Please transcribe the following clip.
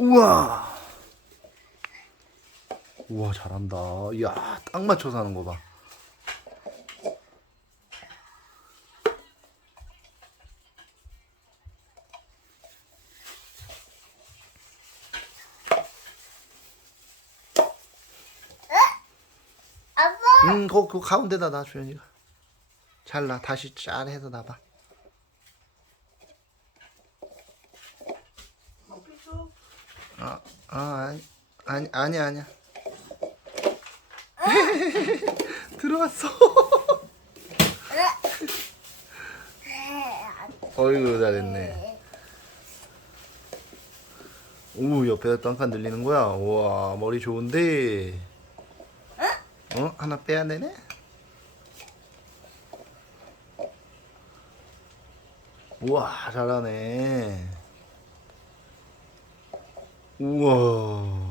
우와. 우와, 잘한다. 이야, 딱 맞춰서 하는 거 봐. 아빠. 음, 그, 그 가운데다 놔, 주연이가. 잘라. 다시 잘 해서 놔봐. 아, 아, 아니, 아니, 아니, 아니야. 들어왔어. 어이구, 잘했네. 오, 옆에다 또한칸 늘리는 거야. 우와, 머리 좋은데. 어? 하나 빼야 되네? 우와, 잘하네. 우와.